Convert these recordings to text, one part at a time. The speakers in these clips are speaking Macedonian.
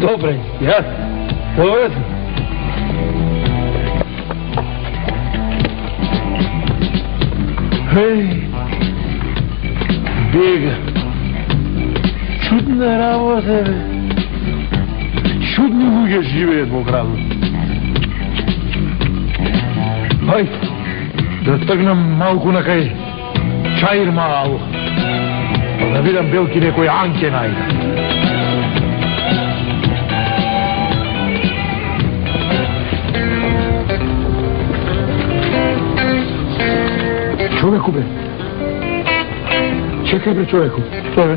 Добре, я. Повезно. Бега. Чудна работа, бе. Чудни луѓе живеат во градот. Ај, да тргнам малку на кај Чаир Махал. Да видам белки некој анке најда. Човеку, бе. Чекај, бе, човеку. Што, бе?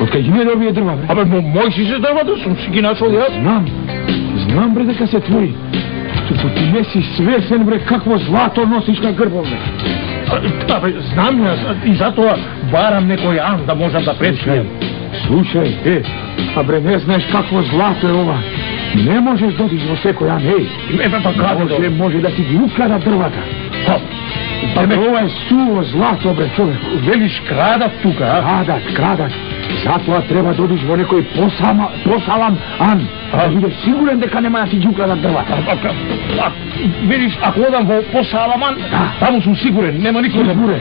Откај ги мене овие дрва, бе? Абе, мој си се дрвата, сум си ги нашол јас. Знам, бре, дека се твои. Туку ти не си свесен, бре, какво злато носиш на грбов, бе. Абе, знам јас, и затоа барам некој ан да можам да предскријам. Слушај, абре, не знаеш какво злато е ова. Не можеш да одиш во секој ан, може да ти ги украда дрвата. Абе, ова е суво злато, бре, човек. Велиш крадат тука, а? Крадат. Затоа треба да одиш во некој посалам ан. Да бидеш сигурен дека нема да ти ги украдат дрвата. Велиш, ако одам во посалам ан, таму сум сигурен, нема никој да буре.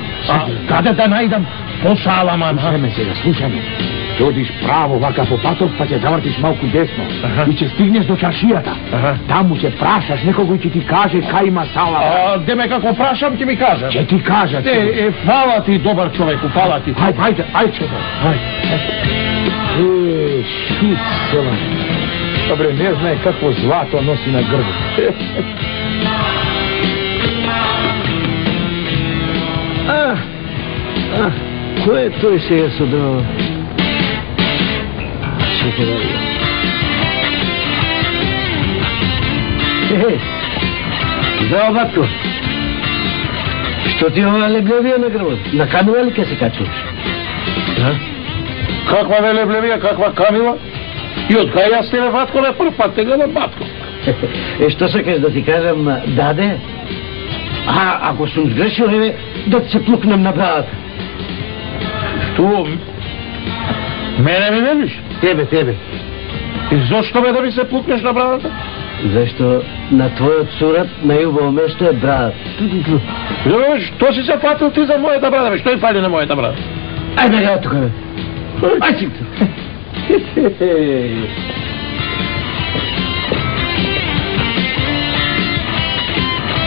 Каде да најдам посалам ан? Слушај ме. Ќе одиш право вака по патот, па ќе завртиш малку десно. И ќе стигнеш до чаршијата. Таму ќе прашаш некого и ќе ти каже кај има сала. Деме како прашам ќе ми каже. Ќе ти кажат. Фала ти, добар човеку, фала ти. Ајде, шут села. Добре, не знае какво злато носи на грбот. Кој е тој сега со дрва? Чекай да видам. Здраво, батко. Што ти ова леблевија на грбот? На камила ли ке се качуваш? Каква ве леблевија, каква камила? И од кај јас тебе, батко, на прв пат те гледам, батко. Што сакаш да ти кажам, даде? Ако сум сгрешил, да се плукнем на брадата. Што? Мене ми велиш? Тебе. И зошто бе да ми се плукнеш на брадата? Зашто на твојот сурат најубаво место е брадата. Што си се фатил ти за мојата брада, бе? Што им фали на мојата брада? Ај бега од тука, бе. Ај си.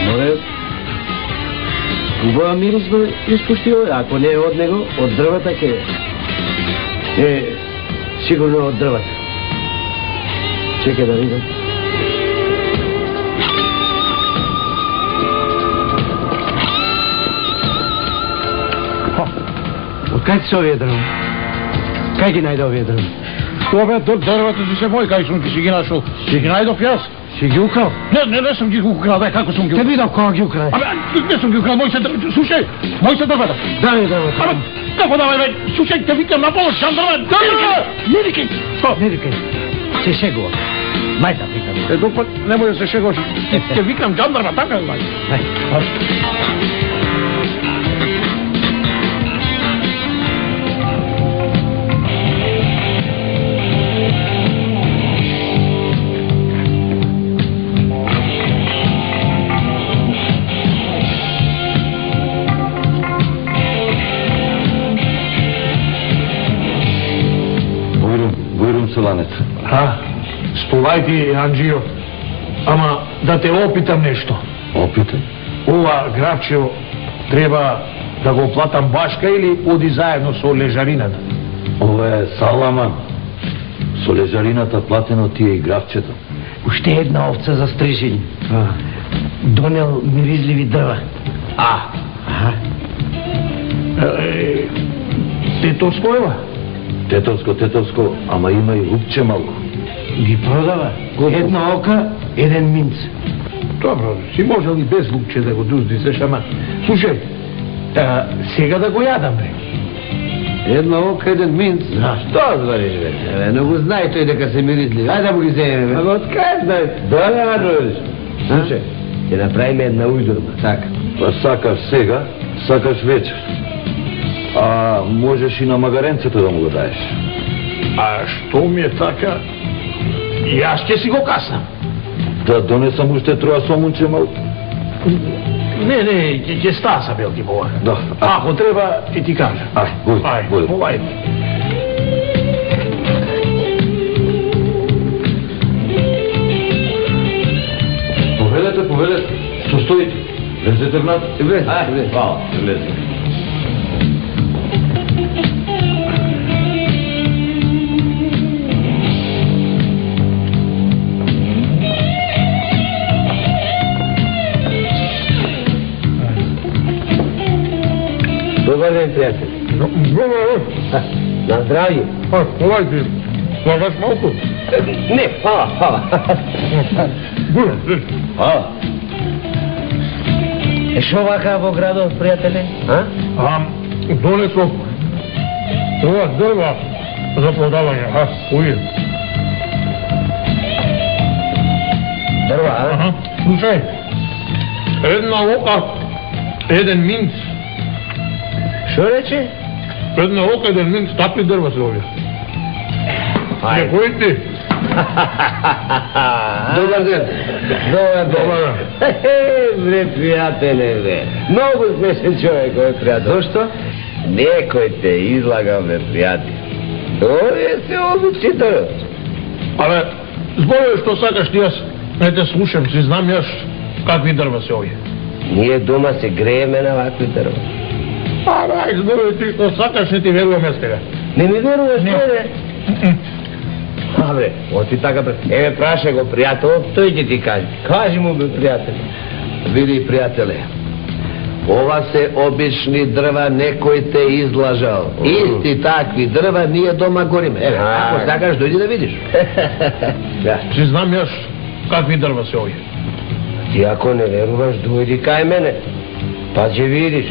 Море, убава мирис го испушти овој, ако не е од него, од дрвата ке е. Сигурно од дрвата. Чекай да видам. Од кај се овие дрва? Кај ги најде овие дрва? Тоа бе, дрвата си се мој, кај сум си ги нашол. Си ги најдов јас. Си ги украл? Не сум ги украл, бе, како сум ги украл? Те видам кога ги украл. Абе, не сум ги украл, мој се дрвата. Слушај, мој се дрвата. Дај дрвата. Абе, како давај, бе, слушај, те викам на помош, жандарме, не викај. Што? Не викај. Се шегува. Мајта, викам. Допак, немој да се шегуваш. Те викам жандарма, така е, мајта. Столај ти, Анджио, ама да те опитам нешто. Опитај? Ова гравчево треба да го платам башка или оди заедно со лежарината? Ова е саламан. Со лежарината платено ти е и гравчето. Уште една овца за стрижење. Донел миризливи дрва. Тетовско ева? Тетовско, ама има и лупче малко. Ги продава. Една ока, еден минц. Добро, си можел и без лупче да го дуздисеш, ама... Слушай, сега да го јадам, бе. Една ока, еден минц? Што звариш, бе? Не го знае тој дека се миризли. Ајде да му ги земеме, бе. Ама откај знаеш? Доле, Маджович. Слушай, ќе направиме една ујдурма, така. Па сакаш сега, сакаш вечер. А можеш и на магаренцето да му го даеш. А што ми е така, јас ќе си го каснам. Да донесам уште троја сомунче малку? Не, ќе става са белки бова. Да. Ако треба, ќе ти кажа. Ај, Овај. Поведете, што стоите? Влезете внатре. Влезете. Хвала, влезете. Добър ден, приятели. На здравие. Овајте, слагаш малку? Не, хвала. Хвала. Шо вака во градот, приятели? Донесов ова дрва за продавање, кои? Дрва, Слушај, една ока, еден минц. Шо рече? Една ока, еден минц, такви дрва се овие. Не коите? Добър ден. Бре, приятеле, бре. Много смешен човек, овој приятел. Зошто? Некој те излагал, бе, приятел. Овие се обичи дрва. Абе, зборуваш што сакаш ти, јас не те слушам, си знам јас какви дрва се овие. Ние дома се грееме на вакви дрва. Ај, зборуваш ти што сакаш, не ти верувам јас тега. Не ми веруваш, Не. бре? Абе, оти така, бре. Еве, праша го пријател, тој ќе ти каже. Кажи му, бе, пријател. Види, пријателе, ова се обични дрва, некој те излажал. Исти такви дрва ние дома гориме. Еве, ако сакаш, дојди да видиш. Си знам јас какви дрва се овие. Ти ако не веруваш, дојди кај мене. Па ќе видиш.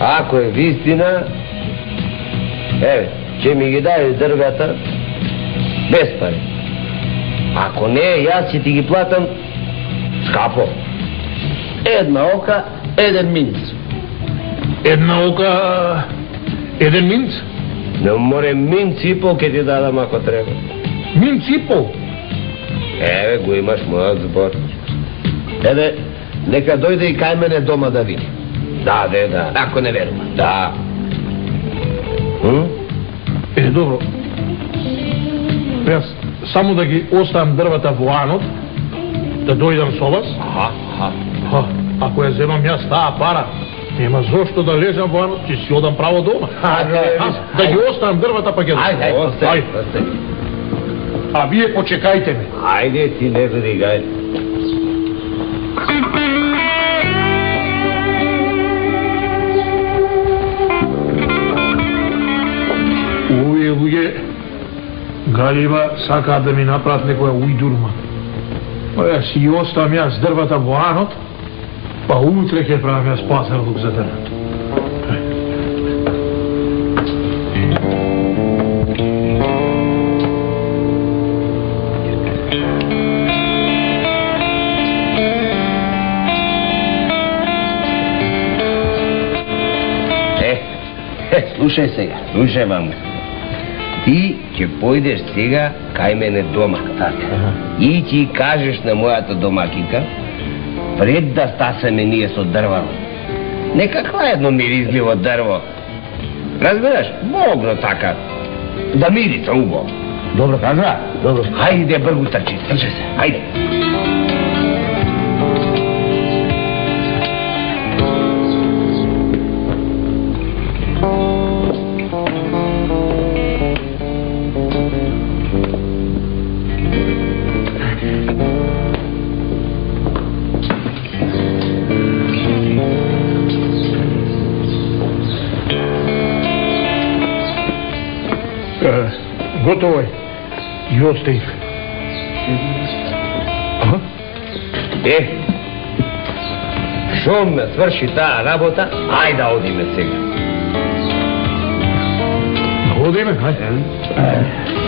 Ако е вистина, еве, ќе ми ги даеш дрвата без пари. Ако не, јас ќе ти ги платам скапо. Една ока, еден минц. Една ока, еден минц? Не море минц и пол ќе ти дадам ако треба. Минц и пол? Еве, го имаш мојот збор. Еве, нека дојде и кај мене дома да види. Да, да. Ако не верува. Да. Добро. Јас само да ги оставам дрвата во анот, да дојдам со вас. Ако ја земам јас таа пара, нема зошто да лежам во анот, ќе си одам право дома. Да ги оставам дрвата, па ќе Ајде. А вие почекајте ме. Ајде, ти не вригај. Овие луѓе галива сакаат да ми направат некоја ујдурма. Ја си ги оставам јас дрвата во анот, па утре ќе правам јас пазарлук за денот. Слушај сега, слушај, мамо. Ти ќе појдеш сега кај мене дома, така. И ќе кажеш на мојата домакинка, пред да стасаме ние со дрва, нека едно миризливо дрво. Разбираш? Могно така. Да мирица убаво. Добро, Разбра? Добро. Хајде, бргу трчи, трчи се, хајде. Готово е. И оставив. Шом ме сврши таа работа, ајде да одиме сега. Одиме, ајде.